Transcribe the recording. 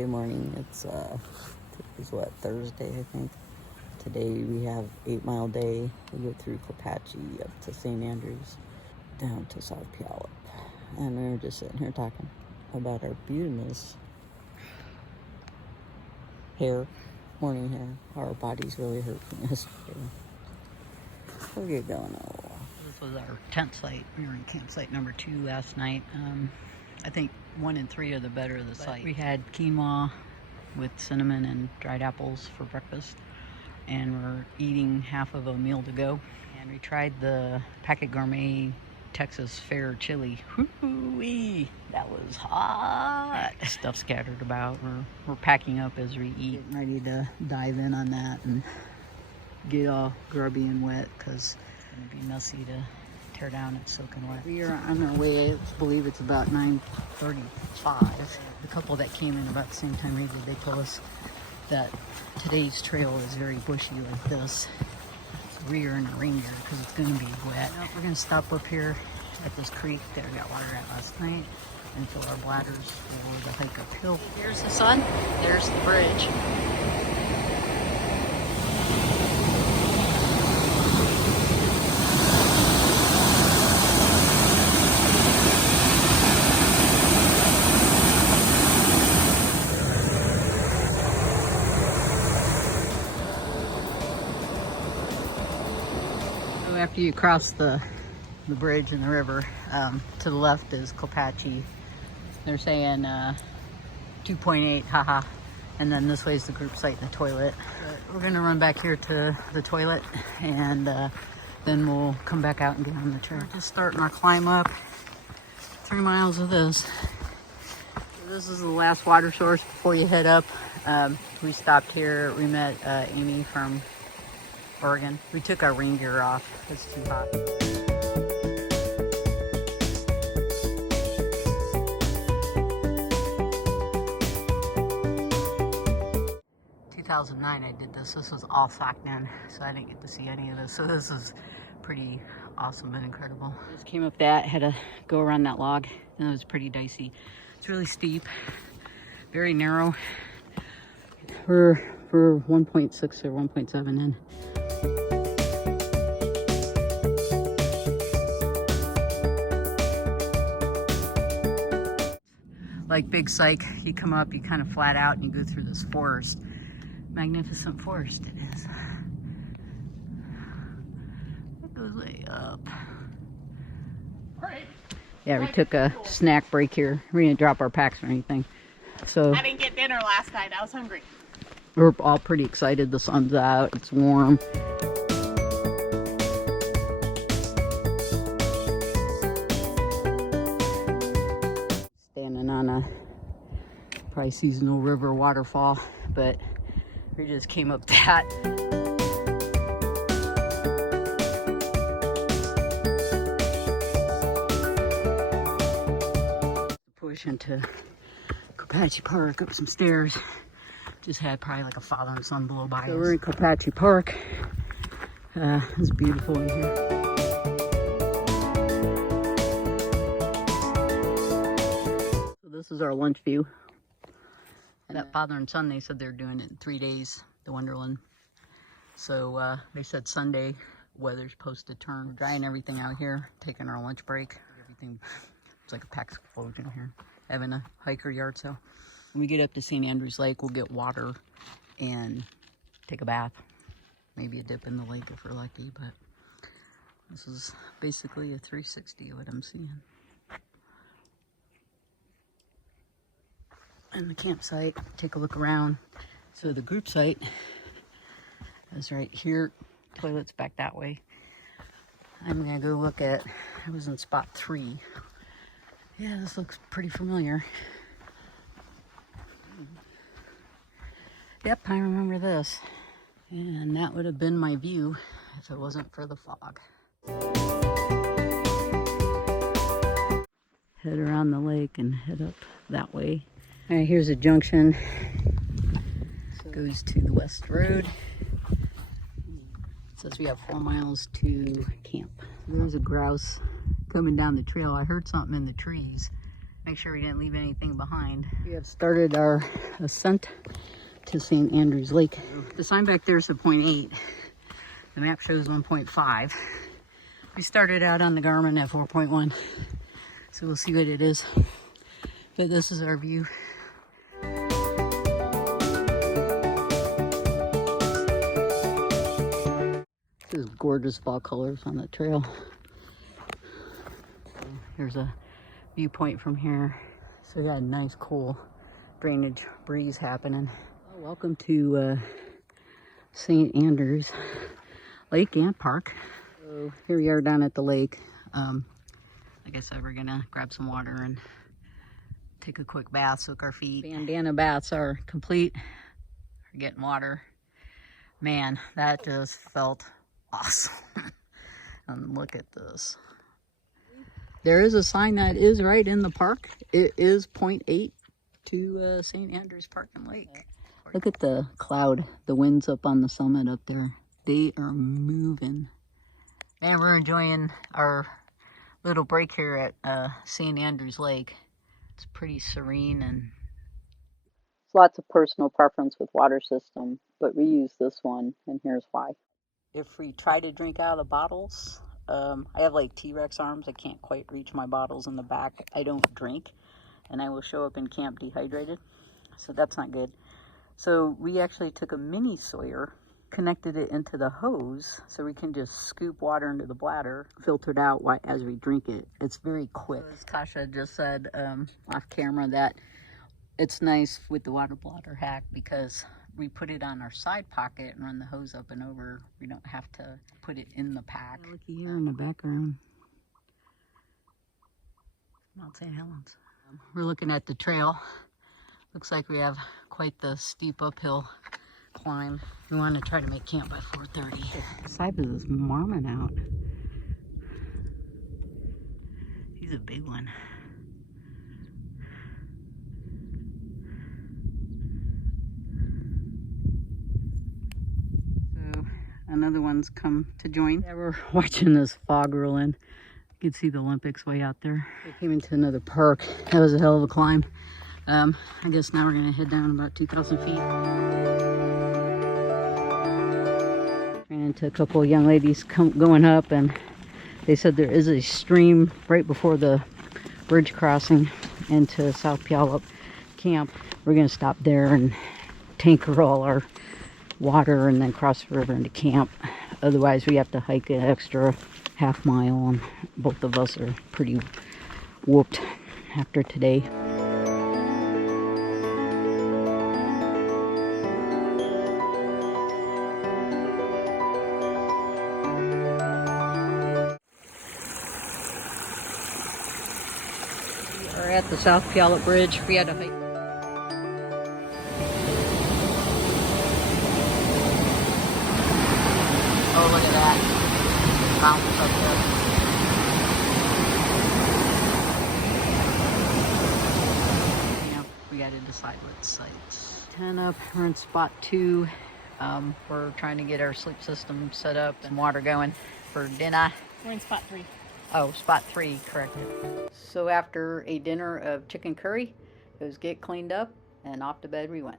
Good morning. Today's what, Thursday, I think. Today we have 8 Mile Day. We go through Klapatche up to St. Andrews, down to South Puyallup. And we were just sitting here talking about our beautiness hair, morning hair. Our bodies really hurt from yesterday. We'll get going. This was our tent site. We were in campsite number 2 last night. I think 1 and 3 are the better of the site. We had quinoa with cinnamon and dried apples for breakfast, and we're eating half of a meal to go. And we tried the Packet Gourmet Texas Fair chili. Whoo-wee! That was hot. Stuff scattered about. We're packing up as we eat. Getting ready to dive in on that and get all grubby and wet because it's going to be messy to tear down. It's soaking wet. We are on our way. I believe it's about 9:35. The couple that came in about the same time maybe, they told us that today's trail is very bushy like this. We are in a Rainier because it's going to be wet. We're going to stop up here at this creek that we got water at last night and fill our bladders for the hike uphill. Here's the sun. There's the bridge. After you cross the bridge and the river, to the left is Klapatche. They're saying 2.8, haha. And then this way is the group site and the toilet. But we're gonna run back here to the toilet, and then we'll come back out and get on the trail. We're just starting our climb up. 3 miles of this. So this is the last water source before you head up. We stopped here. We met Amy from Oregon. We took our rain gear off. It's too hot. 2009 I did this. This was all socked in, so I didn't get to see any of this. So this is pretty awesome and incredible. Just came up that, had to go around that log, and it was pretty dicey. It's really steep, very narrow. We're 1.6 or 1.7 in. Like Big Psych, you come up, you kind of flat out, and you go through this forest. Magnificent forest it is. It goes way up. Right. Yeah, we took a snack break here. We didn't drop our packs or anything. So I didn't get dinner last night. I was hungry. We're all pretty excited. The sun's out. It's warm. Standing on a probably seasonal river waterfall, but we just came up that. Push into Klapatche Park, up some stairs. Just had probably like a father and son blow by. So we're in Klapatche Park. It's beautiful in here. So this is our lunch view. And that father and son, they said they're doing it in 3 days, the Wonderland. So they said Sunday, weather's supposed to turn. We're drying everything out here, taking our lunch break. Everything, it's like a pack's explosion here. Having a hiker yard sale. When we get up to St. Andrews Lake, we'll get water and take a bath. Maybe a dip in the lake if we're lucky, but this is basically a 360 of what I'm seeing. And the campsite, take a look around. So the group site is right here. Toilet's back that way. I'm gonna go look at, I was in spot 3. Yeah, this looks pretty familiar. Yep, I remember this. And that would have been my view if it wasn't for the fog. Head around the lake and head up that way. All right, here's a junction. Goes to the West Road. It says we have 4 miles to camp. There's a grouse coming down the trail. I heard something in the trees. make sure we didn't leave anything behind. We have started our ascent to St. Andrews Lake. The sign back there is a 0.8. The map shows 1.5. We started out on the Garmin at 4.1, so we'll see what it is. But this is our view. This is gorgeous fall colors on the trail. Here's a viewpoint from here. So we got a nice cool drainage breeze happening. Well, welcome to St. Andrews Lake and Park. So here we are down at the lake. Like I said, we're gonna grab some water and take a quick bath, soak our feet. Bandana baths are complete. We're getting water. Man, that just felt awesome. And look at this. There is a sign that is right in the park. It is 0.8 to St. Andrews Park and Lake. Look at the cloud, the winds up on the summit up there. They are moving. Man, we're enjoying our little break here at St. Andrews Lake. It's pretty serene, and lots of personal preference with water system, but we use this one, and here's why. If we try to drink out of the bottles, I have like T-Rex arms. I can't quite reach my bottles in the back. I don't drink, and I will show up in camp dehydrated, so that's not good. So we actually took a mini Sawyer, connected it into the hose so we can just scoop water into the bladder, filtered out as we drink it. It's very quick. As Tasha just said off camera, that it's nice with the water bladder hack because we put it on our side pocket and run the hose up and over. We don't have to put it in the pack. Looky here in the background. Mount St. Helens. We're looking at the trail. Looks like we have quite the steep uphill climb. We want to try to make camp by 4:30. The size of this marmot out. He's a big one. So another one's come to join. Yeah, we're watching this fog roll in. You can see the Olympics way out there. We came into another park. That was a hell of a climb. I guess now we're gonna head down about 2,000 feet. Ran into a couple of young ladies going up, and they said there is a stream right before the bridge crossing into South Puyallup Camp. We're gonna stop there and tanker all our water and then cross the river into camp. Otherwise we have to hike an extra half mile, and both of us are pretty whooped after today. We're at the South Puyallup Bridge. We had to hike. Oh, look at that. Mountains up there. Yeah, we got to decide what sites. 10 up, we're in spot 2. We're trying to get our sleep system set up and water going for dinner. We're in spot 3. Oh, spot 3, corrected. So after a dinner of chicken curry, it was get cleaned up and off to bed we went.